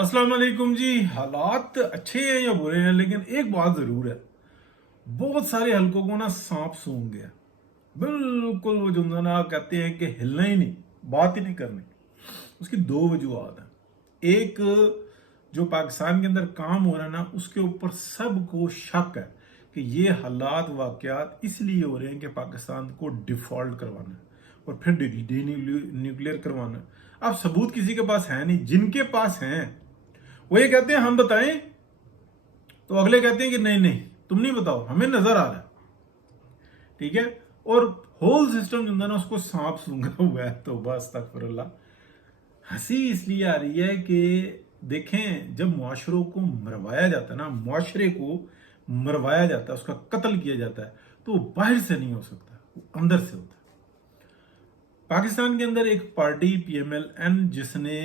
अस्सलाम वालेकुम जी। हालात अच्छे हैं या बुरे हैं, लेकिन एक बात जरूर है, बहुत सारे हलकों को ना सांप सूंघ गया। बिल्कुल वो जो ना कहते हैं कि हिलना ही नहीं, बात ही नहीं करनी। उसकी दो वजूहत हैं। एक, जो पाकिस्तान के अंदर काम हो रहा है ना, उसके ऊपर सबको शक है कि ये हालात वाकयात इसलिए हो रहे हैं कि पाकिस्तान को डिफॉल्ट करवाना है और फिर न्यूक्लियर करवाना है। अब सबूत किसी के पास है नहीं। जिनके पास हैं वो ये कहते हैं हम बताएं, तो अगले कहते हैं कि नहीं नहीं तुम नहीं बताओ, हमें नजर आ रहा है। ठीक है। और होल सिस्टम जो है ना, उसको सांप सूंघा हुआ है। तो बस तकफिरुल्लाह। हंसी इसलिए आ रही है कि देखें, जब मुआशरों को मरवाया जाता है ना, मुआशरे को मरवाया जाता है, उसका कत्ल किया जाता है, तो वो बाहर से नहीं हो सकता, वो अंदर से होता है। पाकिस्तान के अंदर एक पार्टी PMLN, जिसने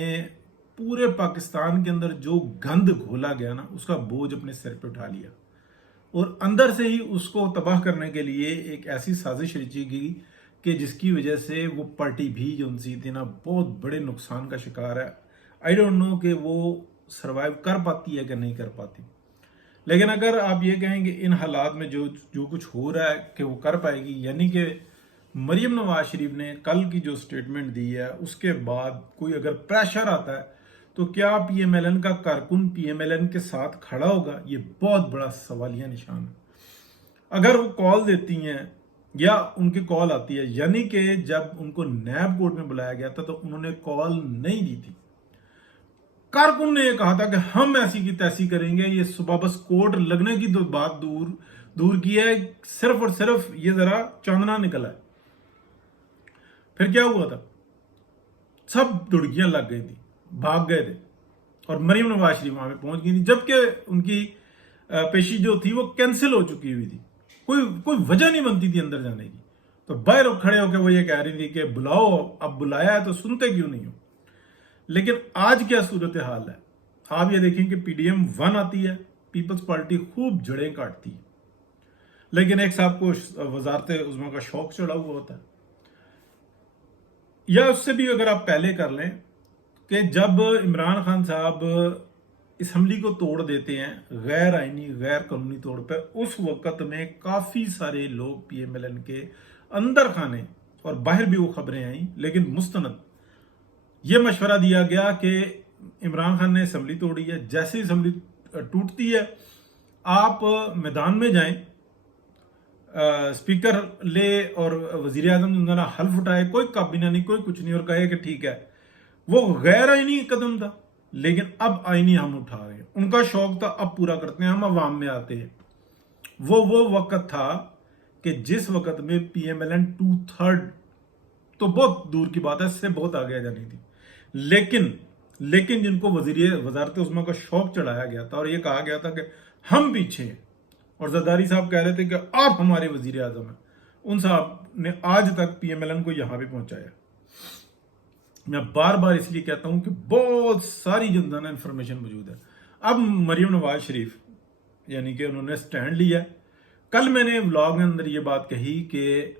पूरे पाकिस्तान के अंदर जो गंद घोला गया ना, उसका बोझ अपने सिर पे उठा लिया और अंदर से ही उसको तबाह करने के लिए एक ऐसी साजिश रची गई कि जिसकी वजह से वो पार्टी भी जो उनसी थी ना, बहुत बड़े नुकसान का शिकार है। आई डोंट नो कि वो सरवाइव कर पाती है कि नहीं कर पाती। लेकिन अगर आप ये कहेंगे इन हालात में जो जो कुछ हो रहा है कि वो कर पाएगी, यानी कि मरियम नवाज शरीफ ने कल की जो स्टेटमेंट दी है, उसके बाद कोई अगर प्रेशर आता है तो क्या PMLN का कारकुन PMLN के साथ खड़ा होगा? ये बहुत बड़ा सवालिया निशान है। अगर वो कॉल देती हैं या उनकी कॉल आती है, यानी कि जब उनको नैब कोर्ट में बुलाया गया था तो उन्होंने कॉल नहीं दी थी। कारकुन ने यह कहा था कि हम ऐसी की तैसी करेंगे। ये सुबह बस कोर्ट लगने की तो बात दूर दूर की है, सिर्फ और सिर्फ ये जरा चांदना निकला है। फिर क्या हुआ था? सब दुड़कियां लग गई थी, भाग गए थे और मरियम नवाज शरीफ वहां पे पहुंच गई थी, जबकि उनकी पेशी जो थी वो कैंसिल हो चुकी हुई थी। कोई कोई वजह नहीं बनती थी अंदर जाने की। तो बाहर खड़े होकर वो ये कह रही थी कि बुलाओ, अब बुलाया है तो सुनते क्यों नहीं हो। लेकिन आज क्या सूरत हाल है, आप ये देखें कि PDM-1 आती है, पीपल्स पार्टी खूब जड़ें काटती है, लेकिन एक साहब को वजारत उज़्मा का शौक चढ़ा हुआ होता है। या उससे भी अगर आप पहले कर लें कि जब इमरान खान साहब असम्बली को तोड़ देते हैं गैर आईनी गैर कानूनी तौर पर, उस वक्त में काफी सारे लोग PMLN के अंदर खाने और बाहर भी वो खबरें आई, लेकिन मुस्तनद ये मशवरा दिया गया कि इमरान खान ने असम्बली तोड़ी है, जैसे ही असम्बली टूटती है आप मैदान में जाएं, स्पीकर ले और वजीर आजम जो हल्फ उठाए, कोई काबीना नहीं, कोई कुछ नहीं, और कहे कि ठीक है। वो गैर आईनी कदम था, लेकिन अब आईनी हम उठा रहे हैं। उनका शौक था अब पूरा करते हैं, हम अवाम में आते हैं। वो वक्त था कि जिस वक्त में PMLN 2/3, तो बहुत दूर की बात है, इससे बहुत आगे जानी थी। लेकिन जिनको वजारत उस्मा का शौक चढ़ाया गया था और ये कहा गया था कि हम पीछे हैं, और जरदारी साहब कह रहे थे कि आप हमारे वजीर आजम हैं, उन साहब ने आज तक PMLN को यहां भी पहुंचाया। मैं बार बार इसलिए कहता हूं कि बहुत सारी जनदाना इंफॉर्मेशन मौजूद है। अब मरियम नवाज शरीफ यानी कि उन्होंने स्टैंड लिया। कल मैंने व्लॉग में अंदर ये बात कही कि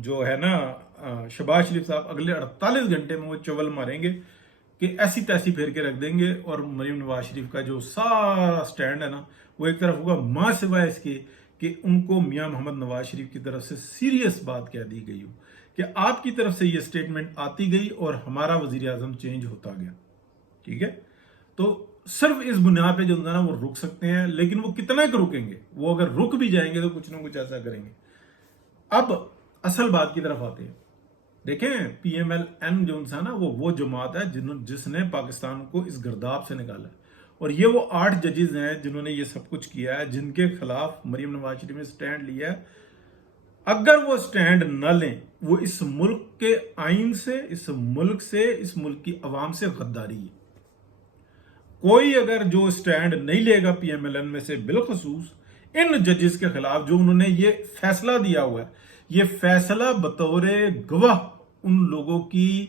जो है ना, शहबाज शरीफ साहब अगले 48 घंटे में वो चवल मारेंगे कि ऐसी तैसी फेर के रख देंगे, और मरियम नवाज शरीफ का जो सारा स्टैंड है ना, वो एक तरफ होगा, मां सिवाय इसके कि उनको मियां मोहम्मद नवाज शरीफ की तरफ से सीरियस बात कह दी गई हो कि आपकी तरफ से ये स्टेटमेंट आती गई और हमारा वजीर आजम चेंज होता गया। ठीक है। तो सिर्फ इस बुनियाद पे जो ना वो रुक सकते हैं, लेकिन वो कितना के रुकेंगे? वो अगर रुक भी जाएंगे तो कुछ ना कुछ ऐसा करेंगे। अब असल बात की तरफ आते हैं। देखें, PMLN जो था ना, वो जमात है जिसने पाकिस्तान को इस गर्दाब से निकाला है, और ये वो 8 जजेस हैं जिन्होंने ये सब कुछ किया है, जिनके खिलाफ मरियम नवाज शरीफ ने स्टैंड लिया है। अगर वो स्टैंड न लें, वो इस मुल्क के आइन से, इस मुल्क की आवाम से गद्दारी है। कोई अगर जो स्टैंड नहीं लेगा PMLN में से, बिलखसूस इन जजेस के खिलाफ जो उन्होंने ये फैसला दिया हुआ है, ये फैसला बतौर गवाह उन लोगों की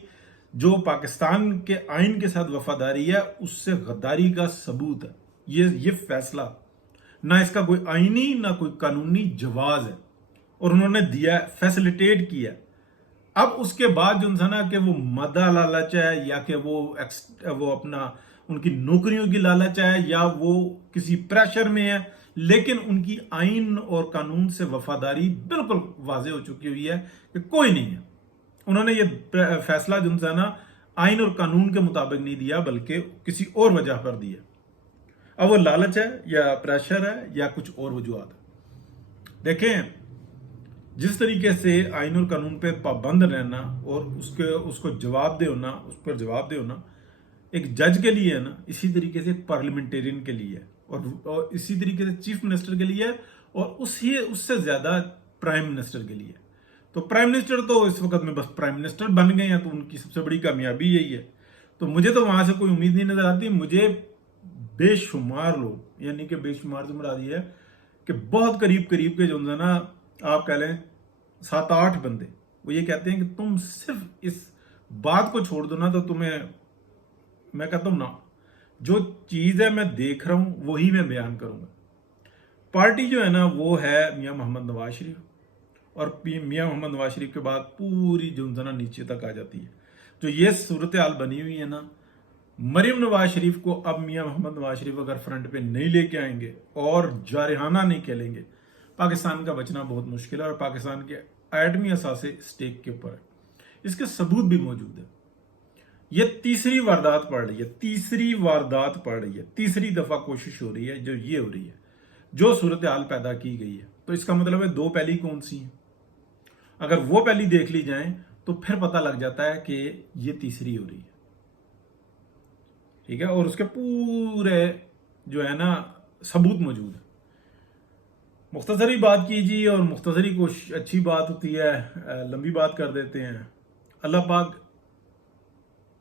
जो पाकिस्तान के आइन के साथ वफादारी है, उससे गद्दारी का सबूत है। ये फैसला ना इसका कोई आईनी ना कोई कानूनी जवाज है, और उन्होंने दिया, फैसिलिटेट किया। अब उसके बाद जो है ना कि वो मदा लालच है, या कि वो अपना उनकी नौकरियों की लालच है, या वो किसी प्रेशर में है, लेकिन उनकी आइन और कानून से वफादारी बिल्कुल वाजे हो चुकी हुई है कि कोई नहीं है। उन्होंने ये फैसला जो है ना आइन और कानून के मुताबिक नहीं दिया, बल्कि किसी और वजह पर दिया। अब वो लालच है या प्रेशर है या कुछ और वजूहत है। देखें, जिस तरीके से आइन और कानून पे पाबंद रहना और उसको जवाब दे होना, उस पर जवाब दे होना एक जज के लिए है ना, इसी तरीके से एक पार्लियामेंटेरियन के लिए है, और इसी तरीके से चीफ मिनिस्टर के लिए है, और उससे ज्यादा प्राइम मिनिस्टर के लिए है। तो प्राइम मिनिस्टर तो इस वक्त में बस प्राइम मिनिस्टर बन गए हैं, तो उनकी सबसे बड़ी कामयाबी यही है। तो मुझे तो वहां से कोई उम्मीद नहीं नजर आती। मुझे बेशुमार लोग, यानी कि बेशुमार से मुराद ये है कि बहुत करीब करीब के जो है ना, आप कह लें 7-8 बंदे, वो ये कहते हैं कि तुम सिर्फ इस बात को छोड़ दो ना, तो तुम्हें, मैं कहता हूं ना, जो चीज है मैं देख रहा हूं वही मैं बयान करूंगा। पार्टी जो है ना वो है मियां मोहम्मद नवाज शरीफ, और मियां मोहम्मद नवाज शरीफ के बाद पूरी जुनजना नीचे तक आ जाती है। जो ये सूरत हाल बनी हुई है ना, मरियम नवाज शरीफ को अब मियां मोहम्मद नवाज शरीफ अगर फ्रंट पे नहीं लेके आएंगे और जारहाना नहीं खेलेंगे, पाकिस्तान का बचना बहुत मुश्किल है, और पाकिस्तान के एटमी असासे स्टेक के ऊपर है। इसके सबूत भी मौजूद है। ये तीसरी वारदात पड़ रही है, तीसरी दफा कोशिश हो रही है जो ये हो रही है, जो सूरत हाल पैदा की गई है। तो इसका मतलब है दो पहली कौन सी है? अगर वो पहली देख ली जाए तो फिर पता लग जाता है कि ये तीसरी हो रही है। ठीक है, और उसके पूरे जो है ना सबूत मौजूद है। मुख्तसरी बात कीजिए, और मुख्तसरी को अच्छी बात होती है, लंबी बात कर देते हैं। अल्लाह पाक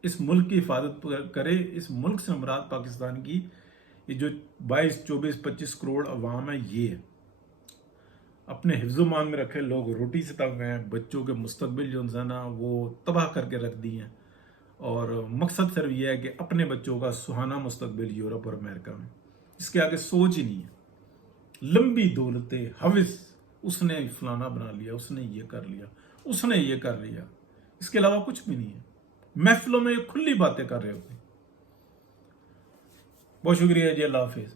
इस मुल्क की हिफाजत करे। इस मुल्क से मुराद पाकिस्तान की ये जो 22, 24, 25 करोड़ अवाम है, ये अपने हिफ्ज़-ओ-मान में रखे। लोग रोटी से तंग हैं, बच्चों के मुस्तकबिल जो है ना वो तबाह करके रख दी हैं, और मकसद सिर्फ ये है कि अपने बच्चों का सुहाना मुस्तकबिल यूरोप और अमेरिका में। इसके आगे सोच ही नहीं है। लंबी दौलतें, हविस, उसने फलाना बना लिया, उसने ये कर लिया, उसने ये कर लिया, इसके अलावा कुछ भी नहीं है। महफिलों में ये खुली बातें कर रहे होते हैं। बहुत शुक्रिया जी, अल्लाह हाफिज।